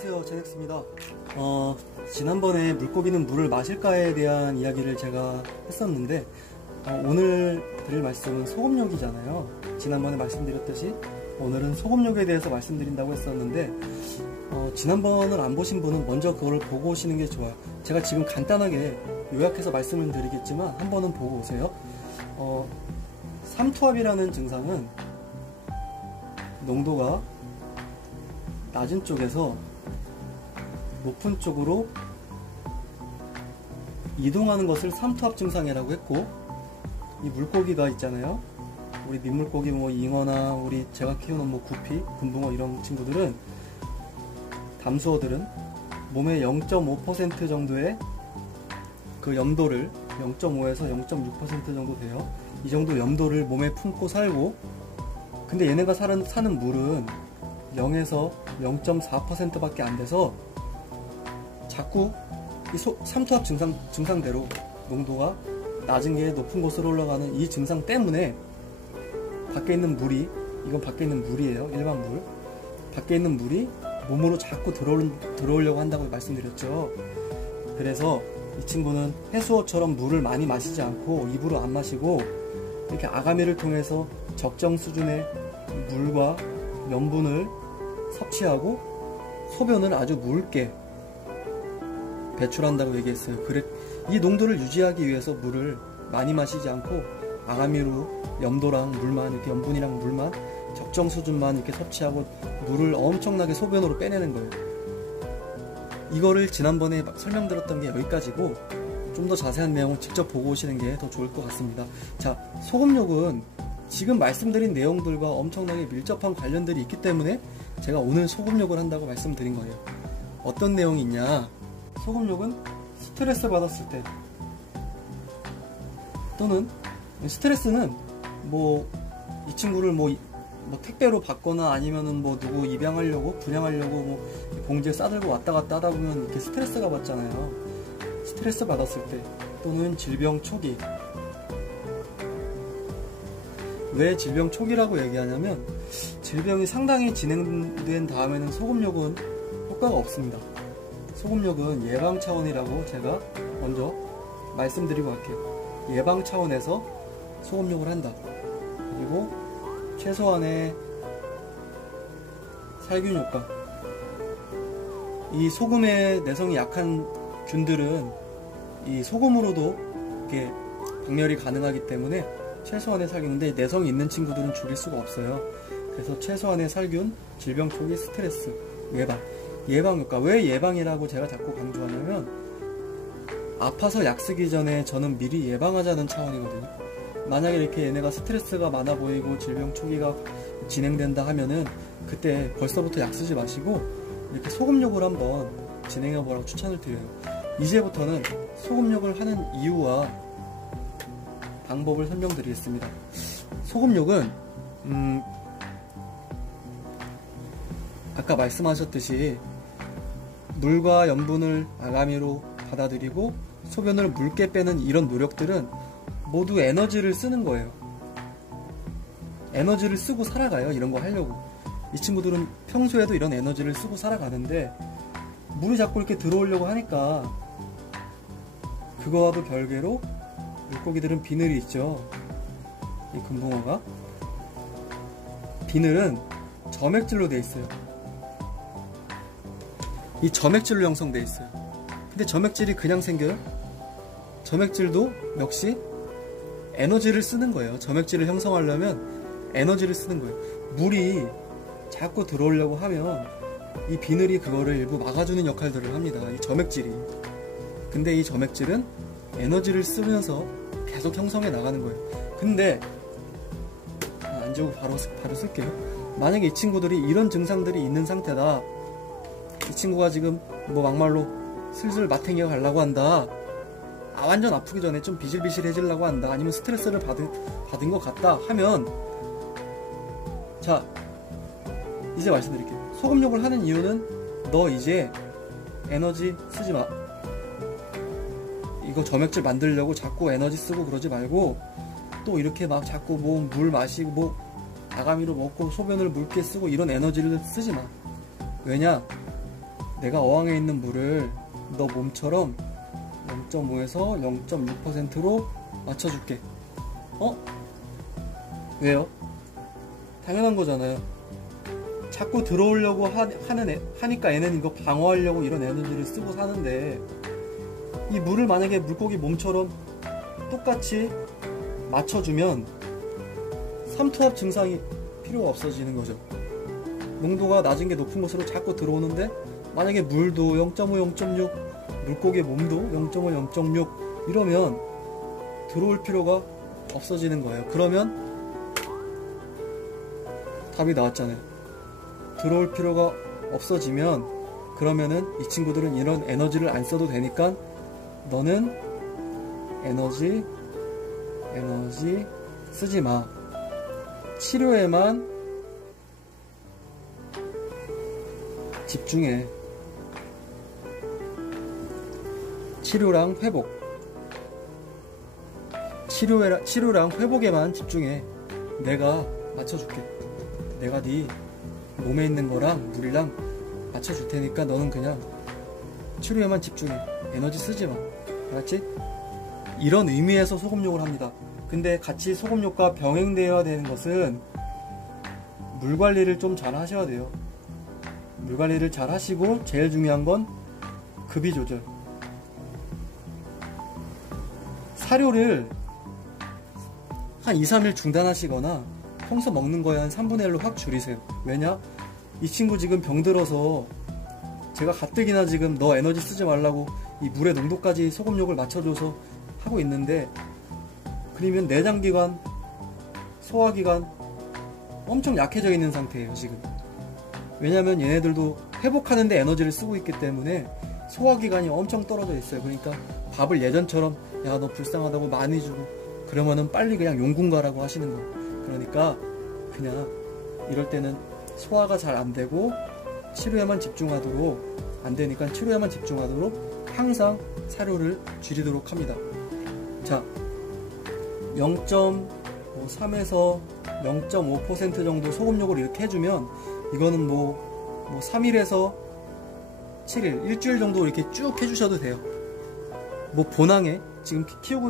안녕하세요, 제넥스입니다. 지난번에 물고기는 물을 마실까에 대한 이야기를 제가 했었는데 오늘 드릴 말씀은 소금욕이잖아요. 지난번에 말씀드렸듯이 오늘은 소금욕에 대해서 말씀드린다고 했었는데 지난번을 안 보신 분은 먼저 그걸 보고 오시는 게 좋아요. 제가 지금 간단하게 요약해서 말씀을 드리겠지만 한 번은 보고 오세요. 삼투압이라는 증상은 농도가 낮은 쪽에서 높은 쪽으로 이동하는 것을 삼투압 증상이라고 했고, 이 물고기가 있잖아요. 우리 민물고기 뭐 잉어나 우리 제가 키우는 뭐 구피, 금붕어 이런 친구들은, 담수어들은 몸의 0.5% 정도의 그 염도를 0.5에서 0.6% 정도 돼요. 이 정도 염도를 몸에 품고 살고, 근데 얘네가 사는 물은 0에서 0.4% 밖에 안 돼서 자꾸 이 삼투압 증상대로 농도가 낮은 게 높은 곳으로 올라가는 이 증상 때문에 밖에 있는 물이, 이건 밖에 있는 물이에요. 일반 물. 밖에 있는 물이 몸으로 자꾸 들어오려고 한다고 말씀드렸죠. 그래서 이 친구는 해수어처럼 물을 많이 마시지 않고 입으로 안 마시고 이렇게 아가미를 통해서 적정 수준의 물과 염분을 섭취하고 소변을 아주 묽게 배출한다고 얘기했어요. 이 농도를 유지하기 위해서 물을 많이 마시지 않고 아가미로 염도랑 물만, 이렇게 염분이랑 물만 적정 수준만 이렇게 섭취하고 물을 엄청나게 소변으로 빼내는 거예요. 이거를 지난번에 설명드렸던 게 여기까지고, 좀 더 자세한 내용을 직접 보고 오시는 게 더 좋을 것 같습니다. 자, 소금욕은 지금 말씀드린 내용들과 엄청나게 밀접한 관련들이 있기 때문에 제가 오늘 소금욕을 한다고 말씀드린 거예요. 어떤 내용이 있냐? 소금욕은 스트레스 받았을 때, 또는 스트레스는 뭐 이 친구를 뭐 택배로 받거나 아니면은 뭐 누구 입양하려고 분양하려고 뭐 봉지에 싸들고 왔다 갔다 하다 보면 이렇게 스트레스가 받잖아요. 스트레스 받았을 때, 또는 질병 초기. 왜 질병 초기라고 얘기하냐면, 질병이 상당히 진행된 다음에는 소금욕은 효과가 없습니다. 소금욕은 예방 차원이라고 제가 먼저 말씀드리고 갈게요. 예방 차원에서 소금욕을 한다. 그리고 최소한의 살균 효과. 이 소금의 내성이 약한 균들은 이 소금으로도 이렇게 박멸이 가능하기 때문에 최소한의 살균. 근데 내성이 있는 친구들은 줄일 수가 없어요. 그래서 최소한의 살균, 질병 초기, 스트레스, 예방 효과. 왜 예방이라고 제가 자꾸 강조하냐면, 아파서 약 쓰기 전에 저는 미리 예방하자는 차원이거든요. 만약에 이렇게 얘네가 스트레스가 많아 보이고 질병 초기가 진행된다 하면은 그때 벌써부터 약 쓰지 마시고 이렇게 소금욕을 한번 진행해 보라고 추천을 드려요. 이제부터는 소금욕을 하는 이유와 방법을 설명드리겠습니다. 소금욕은 아까 말씀하셨듯이 물과 염분을 아가미로 받아들이고 소변을 묽게 빼는 이런 노력들은 모두 에너지를 쓰는 거예요. 에너지를 쓰고 살아가요. 이런 거 하려고. 이 친구들은 평소에도 이런 에너지를 쓰고 살아가는데 물이 자꾸 이렇게 들어오려고 하니까, 그거와도 별개로 물고기들은 비늘이 있죠. 이 금붕어가. 비늘은 점액질로 돼 있어요. 이 점액질로 형성돼 있어요. 근데 점액질이 그냥 생겨요? 점액질도 역시 에너지를 쓰는 거예요. 점액질을 형성하려면 에너지를 쓰는 거예요. 물이 자꾸 들어오려고 하면 이 비늘이 그거를 일부 막아주는 역할들을 합니다. 이 점액질이. 근데 이 점액질은 에너지를 쓰면서 계속 형성해 나가는 거예요. 근데 안 지우고 바로 쓸게요. 만약에 이 친구들이 이런 증상들이 있는 상태다. 이 친구가 지금 뭐 막말로 슬슬 마탱이가 가려고 한다. 완전 아프기 전에 좀 비실비실해지려고 한다. 아니면 스트레스를 받은 것 같다 하면, 자, 이제 말씀드릴게요. 소금욕을 하는 이유는, 너 이제 에너지 쓰지 마. 이거 점액질 만들려고 자꾸 에너지 쓰고 그러지 말고, 또 이렇게 막 자꾸 뭐 물 마시고 뭐 아가미로 먹고 소변을 묽게 쓰고 이런 에너지를 쓰지 마. 왜냐? 내가 어항에 있는 물을 너 몸처럼 0.5에서 0.6%로 맞춰줄게. 왜요? 당연한 거잖아요. 자꾸 들어오려고 하니까 얘는 이거 방어하려고 이런 에너지를 쓰고 사는데, 이 물을 만약에 물고기 몸처럼 똑같이 맞춰주면 삼투압 증상이 필요가 없어지는 거죠. 농도가 낮은 게 높은 곳으로 자꾸 들어오는데, 만약에 물도 0.5, 0.6, 물고기 몸도 0.5, 0.6 이러면 들어올 필요가 없어지는 거예요. 그러면 답이 나왔잖아요. 들어올 필요가 없어지면, 그러면은 이 친구들은 이런 에너지를 안 써도 되니까 너는 에너지 쓰지 마. 치료에만 집중해. 치료랑 회복. 치료랑 회복에만 집중해. 내가 맞춰줄게. 내가 네 몸에 있는 거랑 물이랑 맞춰줄 테니까 너는 그냥 치료에만 집중해. 에너지 쓰지 마. 알았지? 이런 의미에서 소금욕을 합니다. 근데 같이 소금욕과 병행되어야 되는 것은 물 관리를 좀 잘 하셔야 돼요. 물 관리를 잘 하시고, 제일 중요한 건 급이 조절. 사료를 한 2, 3일 중단하시거나 평소 먹는 거에 한 3분의 1로 확 줄이세요. 왜냐? 이 친구 지금 병들어서 제가 가뜩이나 지금 너 에너지 쓰지 말라고 이 물의 농도까지 소금욕을 맞춰줘서 하고 있는데, 그러면 내장기관, 소화기관 엄청 약해져 있는 상태예요 지금. 왜냐면 얘네들도 회복하는데 에너지를 쓰고 있기 때문에 소화기관이 엄청 떨어져 있어요. 그러니까 밥을 예전처럼 야 너 불쌍하다고 많이 주고 그러면은 빨리 그냥 용군 가라고 하시는 거예요. 그러니까 그냥 이럴 때는 소화가 잘 안 되고 치료에만 집중하도록, 안 되니까 치료에만 집중하도록 항상 사료를 줄이도록 합니다. 자, 0.3에서 0.5% 정도 소금욕을 이렇게 해주면, 이거는 뭐 3일에서 7일, 일주일 정도 이렇게 쭉 해주셔도 돼요. 뭐 본항에 지금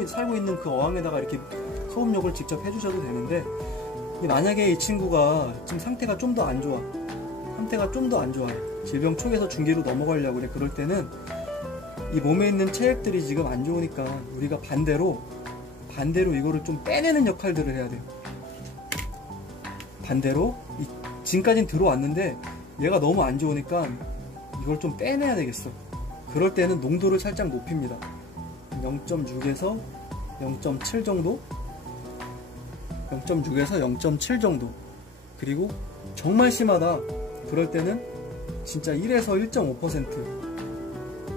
살고 있는 그 어항에다가 이렇게 소금욕을 직접 해주셔도 되는데, 만약에 이 친구가 지금 상태가 좀 더 안 좋아, 질병 초기에서 중기로 넘어가려고 그래. 그럴 때는 이 몸에 있는 체액들이 지금 안 좋으니까 우리가 반대로 이거를 좀 빼내는 역할들을 해야 돼요. 반대로 지금까지는 들어왔는데 얘가 너무 안 좋으니까 이걸 좀 빼내야 되겠어. 그럴 때는 농도를 살짝 높입니다. 0.6에서 0.7 정도? 0.6에서 0.7 정도. 그리고 정말 심하다. 그럴 때는 진짜 1에서 1.5%.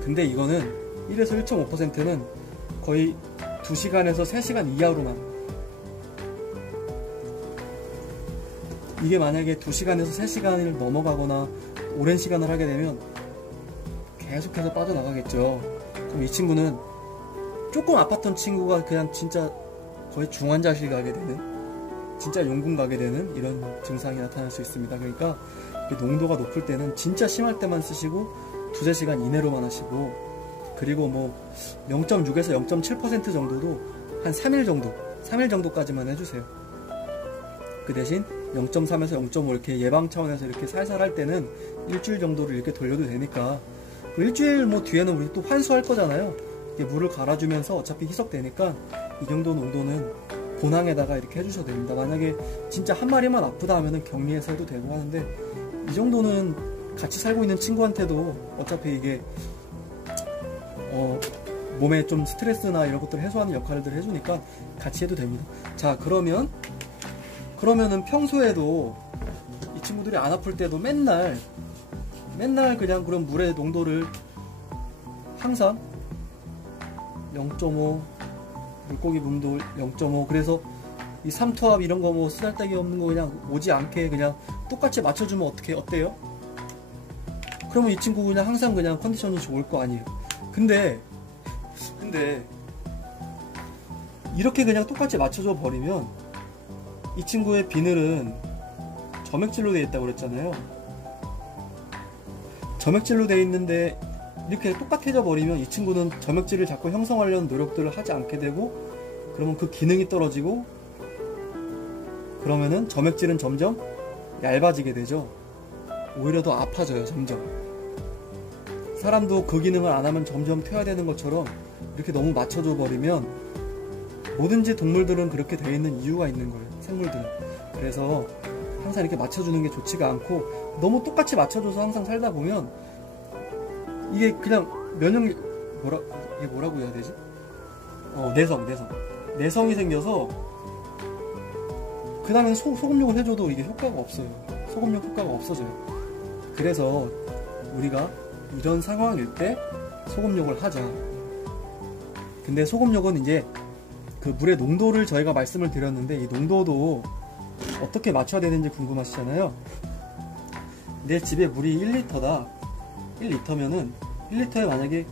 근데 이거는 1에서 1.5%는 거의 2시간에서 3시간 이하로만. 이게 만약에 2시간에서 3시간을 넘어가거나 오랜 시간을 하게 되면 계속해서 빠져나가겠죠. 그럼 이 친구는 조금 아팠던 친구가 그냥 진짜 거의 중환자실 가게 되는, 진짜 용군 가게 되는 이런 증상이 나타날 수 있습니다. 그러니까 농도가 높을 때는 진짜 심할 때만 쓰시고 2-3시간 이내로만 하시고, 그리고 뭐 0.6에서 0.7% 정도도 한 3일 정도까지만 해주세요. 그 대신 0.3에서 0.5 이렇게 예방 차원에서 이렇게 살살 할 때는 일주일 정도를 이렇게 돌려도 되니까, 일주일 뭐 뒤에는 우리 또 환수할 거잖아요. 물을 갈아주면서 어차피 희석되니까 이 정도 농도는 본항에다가 이렇게 해주셔도 됩니다. 만약에 진짜 한 마리만 아프다 하면은 격리해서 해도 되고 하는데, 이 정도는 같이 살고 있는 친구한테도 어차피 이게 몸에 좀 스트레스나 이런 것들을 해소하는 역할들을 해주니까 같이 해도 됩니다. 자, 그러면은 평소에도 이 친구들이 안 아플 때도 맨날 그냥 그런 물의 농도를 항상 0.5, 물고기 몸도 0.5, 그래서 이 삼투압 이런 거 뭐 쓰잘데기 없는 거 그냥 오지 않게 그냥 똑같이 맞춰주면 어때요? 그러면 이 친구 그냥 항상 그냥 컨디션이 좋을 거 아니에요. 근데 이렇게 그냥 똑같이 맞춰줘 버리면 이 친구의 비늘은 점액질로 되어 있다고 그랬잖아요. 점액질로 돼 있는데 이렇게 똑같아져 버리면 이 친구는 점액질을 자꾸 형성하려는 노력들을 하지 않게 되고, 그러면 그 기능이 떨어지고, 그러면은 점액질은 점점 얇아지게 되죠. 오히려 더 아파져요, 점점. 사람도 그 기능을 안 하면 점점 퇴화되는 것처럼 이렇게 너무 맞춰줘 버리면, 뭐든지 동물들은 그렇게 돼 있는 이유가 있는 거예요, 생물들은. 그래서 항상 이렇게 맞춰주는 게 좋지가 않고, 너무 똑같이 맞춰줘서 항상 살다 보면 이게 그냥 이게 뭐라고 해야 되지? 내성이 생겨서 그 다음엔 소금욕을 해줘도 이게 효과가 없어요. 소금욕 효과가 없어져요. 그래서 우리가 이런 상황일 때 소금욕을 하자. 근데 소금욕은 이제 그 물의 농도를 저희가 말씀을 드렸는데, 이 농도도 어떻게 맞춰야 되는지 궁금하시잖아요. 내 집에 물이 1리터다. 1리터면은 1리터에 만약에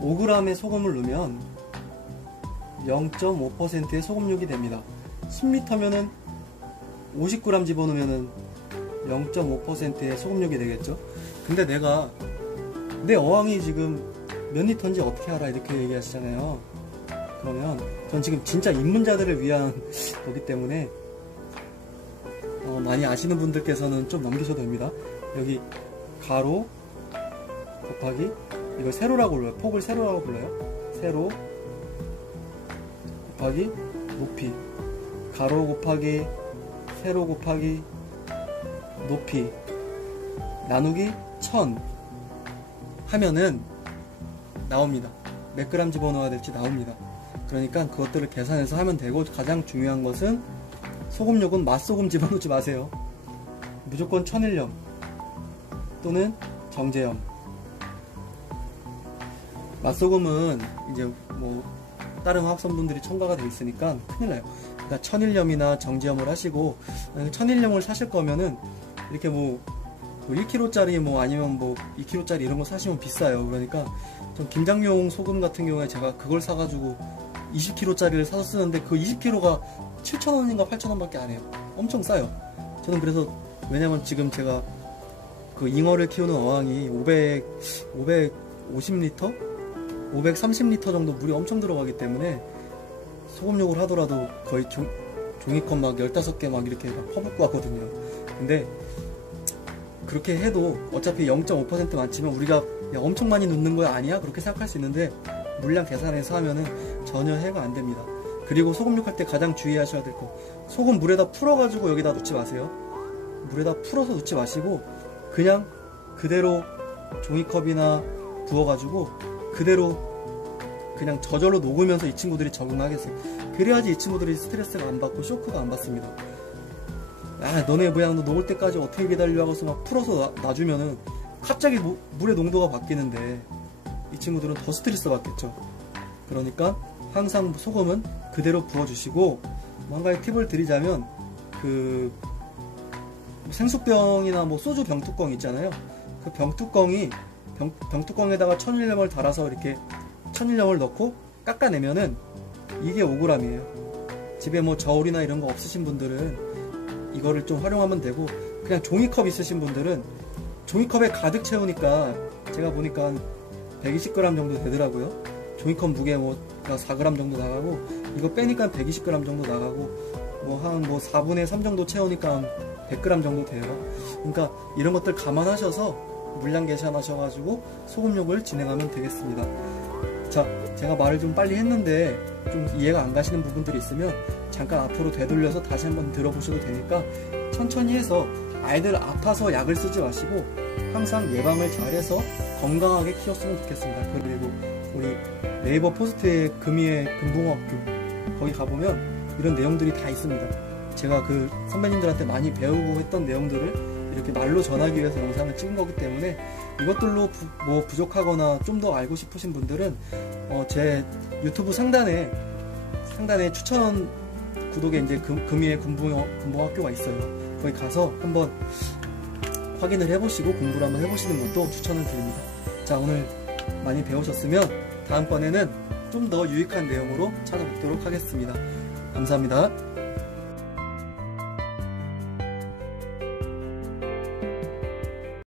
5g의 소금을 넣으면 0.5%의 소금욕이 됩니다. 10리터면은 50g 집어넣으면은 0.5%의 소금욕이 되겠죠. 근데 내 어항이 지금 몇 리터인지 어떻게 알아? 이렇게 얘기하시잖아요. 그러면 전 지금 진짜 입문자들을 위한 거기 때문에 많이 아시는 분들께서는 좀 넘기셔도 됩니다. 여기 가로 곱하기, 이걸 세로라고 불러요. 폭을 세로라고 불러요. 세로 곱하기 높이, 가로 곱하기 세로 곱하기 높이 나누기 1000 하면은 나옵니다. 몇 그램 집어넣어야 될지 나옵니다. 그러니까 그것들을 계산해서 하면 되고, 가장 중요한 것은 소금욕은 맛소금 집어넣지 마세요. 무조건 천일염 또는 정제염. 맛소금은 이제 뭐 다른 화학성분들이 첨가가 되어 있으니까 큰일 나요. 그러니까 천일염이나 정제염을 하시고, 천일염을 사실 거면은 이렇게 뭐 1kg짜리 뭐 아니면 뭐 2kg짜리 이런 거 사시면 비싸요. 그러니까 좀 김장용 소금 같은 경우에 제가 그걸 사가지고 20kg짜리를 사서 쓰는데, 그 20kg가 7,000원인가 8,000원 밖에 안 해요. 엄청 싸요. 저는 그래서, 왜냐면 지금 제가 그 잉어를 키우는 어항이 550리터? 530리터 정도 물이 엄청 들어가기 때문에 소금욕을 하더라도 거의 종이컵 막 15개 막 이렇게 퍼붓고 하거든요. 근데 그렇게 해도 어차피 0.5% 많지만 우리가 야, 엄청 많이 넣는 거야 아니야? 그렇게 생각할 수 있는데, 물량 계산해서 하면은 전혀 해가 안 됩니다. 그리고 소금욕 할 때 가장 주의하셔야 될 거, 소금 물에다 풀어가지고 여기다 넣지 마세요. 물에다 풀어서 넣지 마시고 그냥 그대로 종이컵이나 부어가지고 그대로 그냥 저절로 녹으면서 이 친구들이 적응하겠어요. 그래야지 이 친구들이 스트레스가 안 받고 쇼크가 안 받습니다. 야, 너네 모양 너 녹을 때까지 어떻게 기다려 하고서 막 풀어서 놔주면은 갑자기 물의 농도가 바뀌는데 이 친구들은 더 스트레스 받겠죠. 그러니까 항상 소금은 그대로 부어주시고, 한 가지 팁을 드리자면, 그 생수병이나 뭐 소주 병뚜껑 있잖아요. 그 병뚜껑에다가 천일염을 달아서 이렇게 천일염을 넣고 깎아내면은 이게 5g이에요. 집에 뭐 저울이나 이런 거 없으신 분들은 이거를 좀 활용하면 되고, 그냥 종이컵 있으신 분들은 종이컵에 가득 채우니까 제가 보니까 120g 정도 되더라고요. 종이컵 무게 뭐 4g 정도 나가고, 이거 빼니까 120g 정도 나가고, 뭐 한 4분의 3 정도 채우니까 100g 정도 돼요. 그러니까 이런 것들 감안하셔서 물량 계산하셔가지고 소금욕을 진행하면 되겠습니다. 자, 제가 말을 좀 빨리 했는데 좀 이해가 안 가시는 부분들이 있으면 잠깐 앞으로 되돌려서 다시 한번 들어보셔도 되니까 천천히 해서, 아이들 아파서 약을 쓰지 마시고 항상 예방을 잘해서 건강하게 키웠으면 좋겠습니다. 그리고 우리 네이버 포스트에 금이의 금붕어학교, 거기 가보면 이런 내용들이 다 있습니다. 제가 그 선배님들한테 많이 배우고 했던 내용들을 이렇게 말로 전하기 위해서 영상을 찍은 거기 때문에, 이것들로 부족하거나 좀 더 알고 싶으신 분들은 제 유튜브 상단에 추천 구독에 이제 금이의 금붕어학교가 있어요. 거기 가서 한번 확인을 해보시고 공부를 한번 해보시는 것도 추천을 드립니다. 자, 오늘 많이 배우셨으면 다음번에는 좀 더 유익한 내용으로 찾아뵙도록 하겠습니다. 감사합니다.